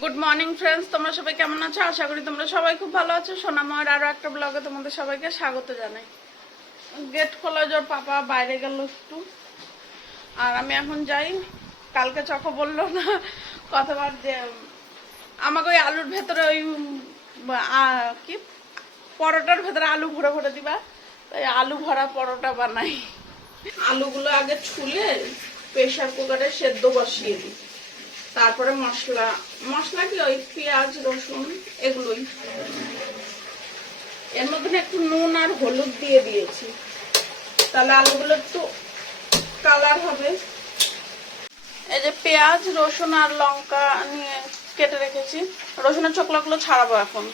Good morning friends তোমরা সবাই কেমন আছো? আশা করি তোমরা সবাই খুব ভালো আছো। সোনাময়ের আরও একটা ব্লগে তোমাদের সবাইকে স্বাগত জানাই। গেট খোলা যাওয়ার পাপা বাইরে গেল একটু। আর আমি এখন যাই। কালকে চকো বলল না কতবার যে, আমাকে ওই আলুর ভেতরে ওই কি? পরোটার ভেতরে আলু ভরে ভরে দিবা। তাই আলু ভরা পরোটা বানাই। আলুগুলো আগে ছুলে প্রেশার কুকারে সেদ্ধ বসিয়ে দিই। তারপরে মশলা মশলা কি ওই পেঁয়াজ, রসুন, এগুলোই? এর মধ্যে একটু নুন আর হলুদ দিয়ে দিয়েছি। তাহলে আলুগুলো একটু কালার হবে। এই যে পেঁয়াজ, রসুন আর লঙ্কা নিয়ে কেটে রেখেছি। রসুনের চোকলাগুলো ছাড়াবো এখন।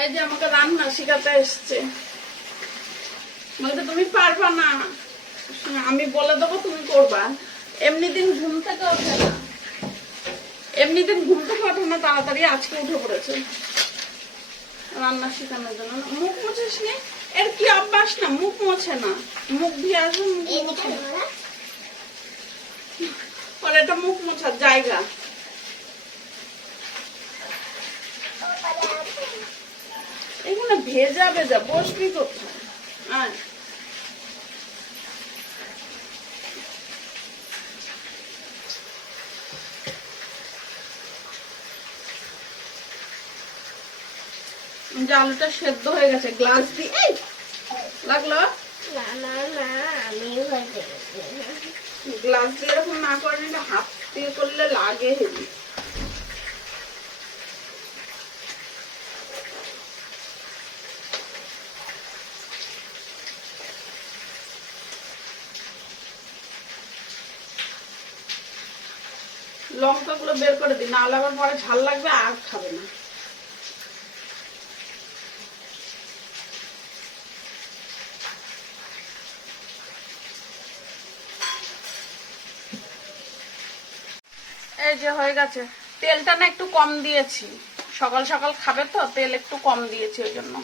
এই যে আমাকে রান্না শিখাতে এসছে। তুমি পারবা না। আমি বলে দেবো, তুমি করবা। এমনি দিন ঘুম থেকে ওঠে না। এমনি দিন ঘুম থেকে ওঠে না তাড়াতাড়ি আজকে উঠে পড়েছে। রান্না শেখানোর জন্য। মুখ মুছিস নি এর কি অভ্যাস না? মুখ মোছে না। মুখ দিয়ে আসবে মুখ মোছে। এটা মুখ মোছার জায়গা। এখানে ভেজা ভেজা বসবি কোথায়? আয়। যে আলুটা সেদ্ধ হয়ে গেছে গ্লাস দিয়ে। এই, লাগল? না না না আমি গ্লাস দিয়ে এরকম না করে নিলে হাত দিয়ে করলে লাগে হেবি। লঙ্কাগুলো বের করে দিই না লাগার পরে ঝাল লাগবে আর খাবে না। এই যে হয়ে গেছে। তেলটা না একটু কম দিয়েছি। সকাল সকাল খাবে তো, তেল একটু কম দিয়েছি ওই জন্য।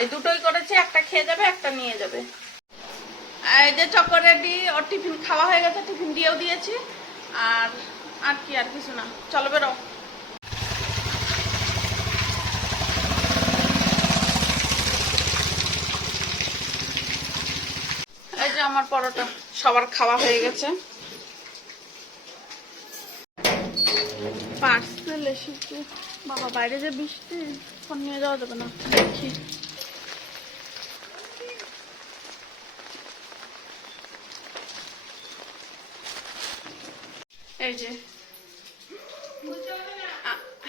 এই দুটোই করেছি, একটা খেয়ে যাবে, একটা নিয়ে যাবে। এই যে চকর রেডি, ওর টিফিন খাওয়া হয়ে গেছে, টিফিন দিয়েও দিয়েছি। আর আর কি, আর কিছু না। চলো বেরো। এই যে আমার পরোটা, সবার খাওয়া হয়ে গেছে। পার্সেল এসেছে। বাবা, বাইরে যে বৃষ্টি, ফোন নিয়ে যাওয়া যাবে না। দেখি। এই যে।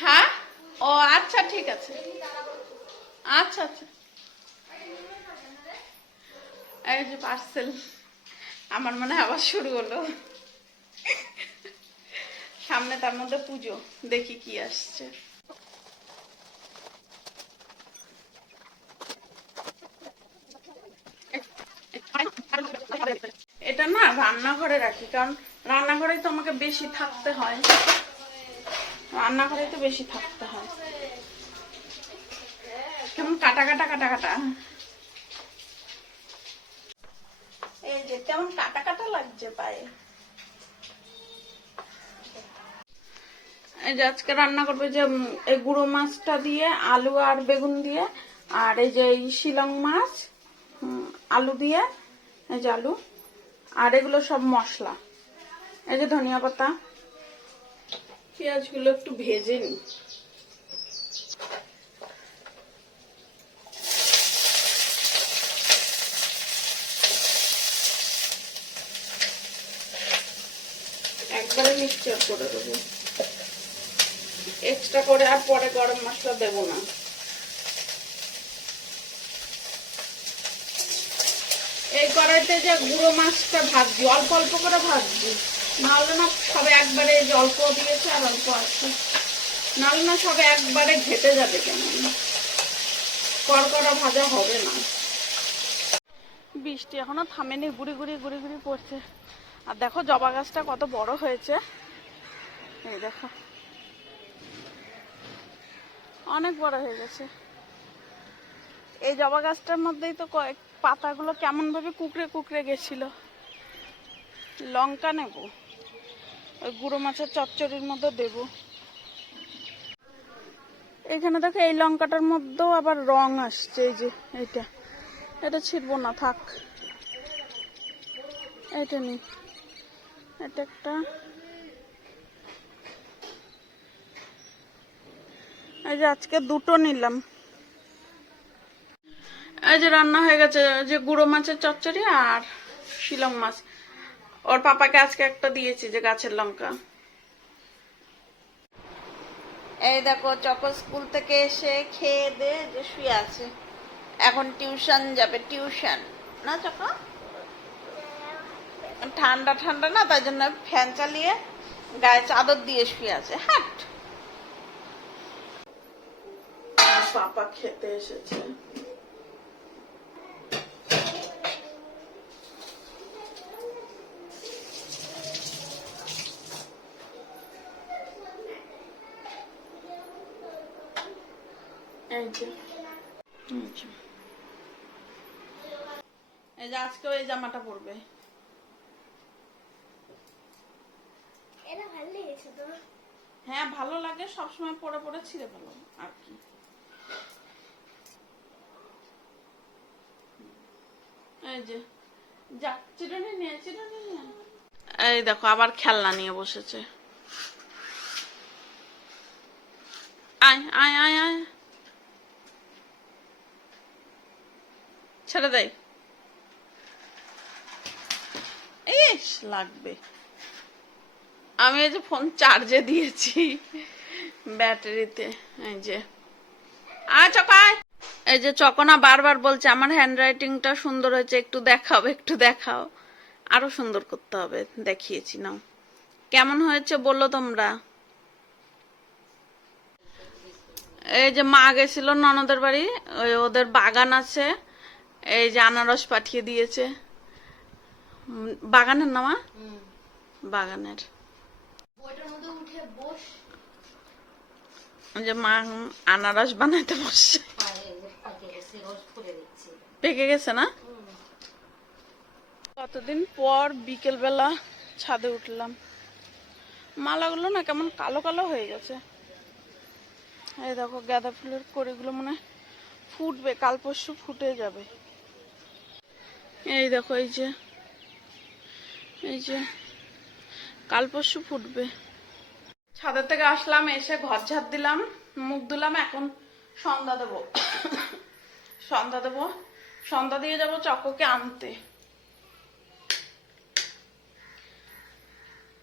হ্যাঁ? ও আচ্ছা ঠিক আছে। আচ্ছা আচ্ছা। এই যে পার্সেল। আমার মনে হয় আবার শুরু হলো। সামনে তার মধ্যে পুজো, দেখি কি আসছে। এটা না রান্নাঘরে রাখি, কারণ রান্নাঘরে তো আমাকে বেশি থাকতে হয়। রান্নাঘরে তো বেশি থাকতে হয়। কেমন কাটা কাটা কাটা কাটা। এই যে কেমন কাটা কাটা লাগছে পায়ে। এই যে আজকে রান্না করবে যে এই গুঁড়ো মাছটা দিয়ে, আলু আর বেগুন দিয়ে, আর এই যে এই শিলং মাছ আলু দিয়ে, এই যে আলু, আর এগুলো সব মশলা। এই যে ধনিয়া পাতা। পেঁয়াজগুলো একটু ভেজে নি একবারে মিক্সচার করে দেবো। এক্সট্রা করে আর পরে গরম মশলা দেব না। এই কড়াইতে যে গুঁড়ো মাছটা ভাজছি অল্প অল্প করে ভাজছি নাহলে না সবে একবারে এই যে অল্প দিয়েছে আর অল্প আছে। নাহলে না সবে একবারে ঘেটে যাবে কেমন কড়কড়া ভাজা হবে না। বৃষ্টি এখনও থামেনি, গুড়ি গুড়ি গুড়ি গুড়ি পড়ছে। আর দেখো জবা গাছটা কত বড় হয়েছে। এই দেখো। অনেক বড় হয়ে গেছে। এই জবা গাছটার মধ্যেই তো কয়েক পাতাগুলো কেমন ভাবে কুকড়ে কুকড়ে গেছিল। লঙ্কা নেব, ওই গুঁড়ো মাছের চচ্চড়ির মধ্যে দেবো। এখানে দেখো এই লঙ্কাটার মধ্যেও আবার রং আসছে, এই যে এইটা। এটা ছিড়বো না, থাক। এটা নেই। এটা একটা এই যে আজকে দুটো নিলাম। এই যে রান্না হয়ে গেছে যে গুঁড়ো মাছের চচ্চড়ি আর শিলং মাছ। ওর পাপাকে আজকে একটা দিয়েছি যে গাছের লঙ্কা। এই দেখো, চকো স্কুল থেকে এসে খেয়ে দে যে শুয়ে আছে। এখন টিউশন যাবে, টিউশন। না, চকো? ঠান্ডা ঠান্ডা না, তাই জন্য ফ্যান চালিয়ে গায়ে চাদর দিয়ে শুয়ে আছে। হাট! পাপা খেতে এসেছে এই যে এই জামাটা পরবে ভালো হ্যাঁ ভালো লাগে সবসময় পরে পরে ছিঁড়ে ভালো আর কি। এই দেখো, আবার খেলনা নিয়ে বসেছে। ছেড়ে দেয় লাগবে। আমি এই যে ফোন চার্জে দিয়েছি ব্যাটারিতে এই যে। আয় চকায় এই যে চকনা বারবার বলছে আমার হ্যান্ডরাইটিংটা সুন্দর হয়েছে একটু দেখাও একটু দেখাও। আরও সুন্দর করতে হবে দেখিয়েছি নাও। কেমন হয়েছে বলল তোমরা? এই যে মা গেছিল ননদের বাড়ি ওই ওদের বাগান আছে এই যে আনারস পাঠিয়ে দিয়েছে। বাগানের নামা বাগানের। যে মা আনারস বানাইতে বসছে পেকে গেছে না? কতদিন পর বিকেল বেলা ছাদে উঠলাম। মালাগুলো না কেমন কালো কালো হয়ে গেছে। এই দেখো গাঁদা ফুলের কড়িগুলো মনে ফুটবে, কাল পরশু ফুটে যাবে। এই দেখো এই যে এই যে, কাল পরশু ফুটবে। ছাদের থেকে আসলাম, এসে ঘর ঝাড় দিলাম, মুখ দিলাম এখন সন্ধ্যা দেবো। সন্ধ্যা দেবো। সন্ধ্যা দিয়ে যাব চকোকে আনতে।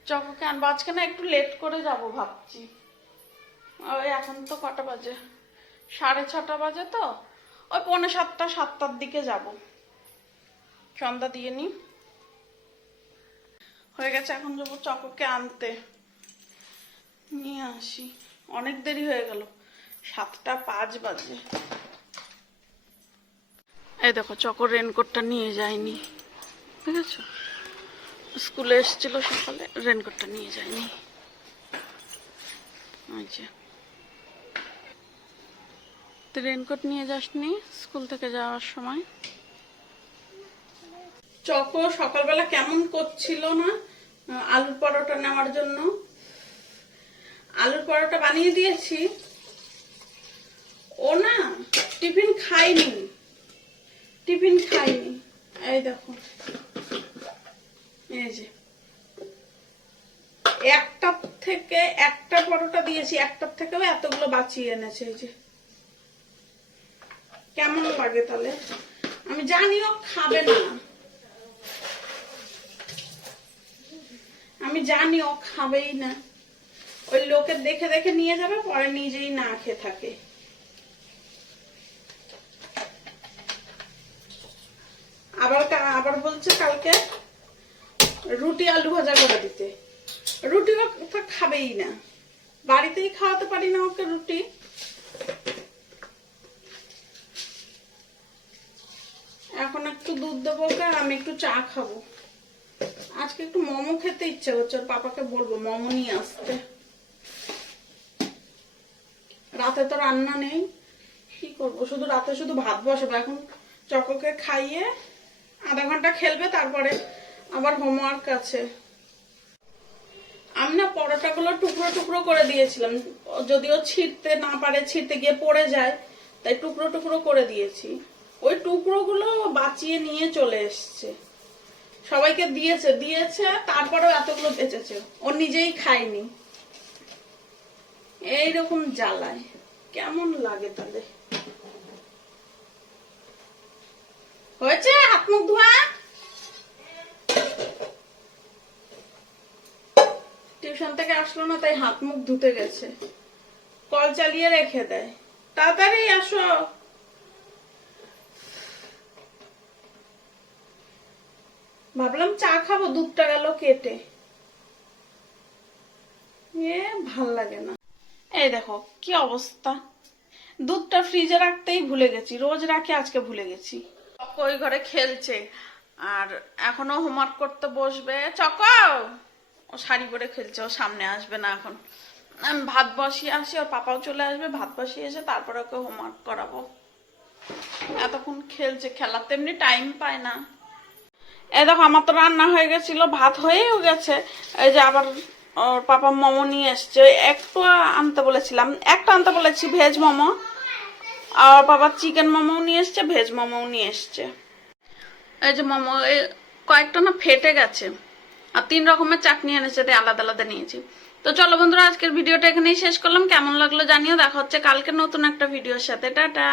চকোকে আনব। আজকে না একটু লেট করে যাব ভাবছি। ওই এখন তো কটা বাজে? সাড়ে ছটা বাজে তো। ওই পৌনে সাতটা, সাতটার দিকে যাব। সন্ধ্যা দিয়ে নি। হয়ে গেছে, এখন যাব চকোকে আনতে। নিয়ে আসি। অনেক দেরি হয়ে গেল। সাতটা পাঁচ বাজে। এই দেখো, চকর রেনকোটটা নিয়ে যায়নি। ঠিক আছে স্কুলে এসেছিল সকালে রেনকোটটা নিয়ে যায়নি। তুই রেনকোট নিয়ে যাসনি স্কুল থেকে যাওয়ার সময়? চকো সকালবেলা কেমন করছিল না? আলুর পরোটা নেওয়ার জন্য। আলুর পরোটা বানিয়ে দিয়েছি। ও না টিফিন খায়নি। টিফিন খাইনি। এই দেখো। এই যে। একটা থেকে একটা পরোটা দিয়েছি, একটার থেকেও এতগুলো বাঁচিয়ে এনেছে, এই যে। কেমন লাগে তাহলে? আমি জানি ও খাবে না। আমি জানি ও খাবেই না। ওই লোকের দেখে দেখে নিয়ে যাবে, পরে নিজেই না খেয়ে থাকে। আবার আবার বলছে কালকে রুটি আলু ভাজা করে দিতে। রুটি ও তো খাবেই না। বাড়িতেই খাওয়াতে পারি না ওকে রুটি। এখন একটু দুধ দেবো ওকে আর আমি একটু চা খাব। আজকে একটু মোমো খেতে ইচ্ছে হচ্ছে পাপাকে বলব মোমো নিয়ে আসতে। রাতে তো রান্না নেই, কি করব? শুধু রাতে শুধু ভাত বসাবো। এখন চকোকে খাইয়ে আধা ঘণ্টা খেলবে, তারপরে আবার হোমওয়ার্ক আছে। আমি না পরোটাগুলো টুকরো টুকরো করে দিয়েছিলাম। যদিও ছিঁড়তে না পারে, ছিঁড়তে গিয়ে পড়ে যায়, তাই টুকরো টুকরো করে দিয়েছি। ওই টুকরোগুলো বাঁচিয়ে নিয়ে চলে এসছে। সবাইকে দিয়েছে দিয়েছে, তারপরেও এতগুলো বেঁচেছে। ও নিজেই খায়নি। এইরকম জ্বালায়। কেমন লাগে তাহলে হয়েছে? হাত মুখ ধোয়া? টিউশন থেকে আসলো না, তাই হাত মুখ ধুতে গেছে। কল চালিয়ে রেখে দেয়। তাড়াতাড়ি আসো। ভাবলাম চা খাব, দুধটা গেল কেটে। এ, ভালো লাগে না। এই দেখো, কি অবস্থা। দুধটা ফ্রিজে রাখতেই ভুলে গেছি, রোজ রাখি, আজকে ভুলে গেছি। ওই ঘরে খেলছে। আর এখনও হোমওয়ার্ক করতে বসবে। চক ও শাড়ি পরে খেলছে, ও সামনে আসবে না এখন। আমি ভাত বসিয়ে আসি, ওর পাপাও চলে আসবে, ভাত বসিয়ে এসে তারপরে ওকে হোমওয়ার্ক করাবো। এতক্ষণ খেলছে খেলার তেমনি টাইম পায় না। এই দেখো, আমার তো রান্না হয়ে গেছিল, ভাত হয়েও গেছে। এই যে আবার ওর পাপা মোমো নিয়ে এসছে। একটু আনতে বলেছিলাম, একটা আনতে বলেছি, ভেজ মোমো। আর বাবা চিকেন মোমো নিয়ে এসছে, ভেজ মোমো নিয়ে এসছে। এই যে মোমো কয়েকটা না ফেটে গেছে। আর তিন রকমের চাটনি এনেছে, তাই আলাদা আলাদা নিয়েছি। তো চলো বন্ধুরা, আজকের ভিডিওটা এখানেই শেষ করলাম। কেমন লাগল জানিও, দেখা হচ্ছে কালকে নতুন একটা ভিডিওর সাথে। টাটা!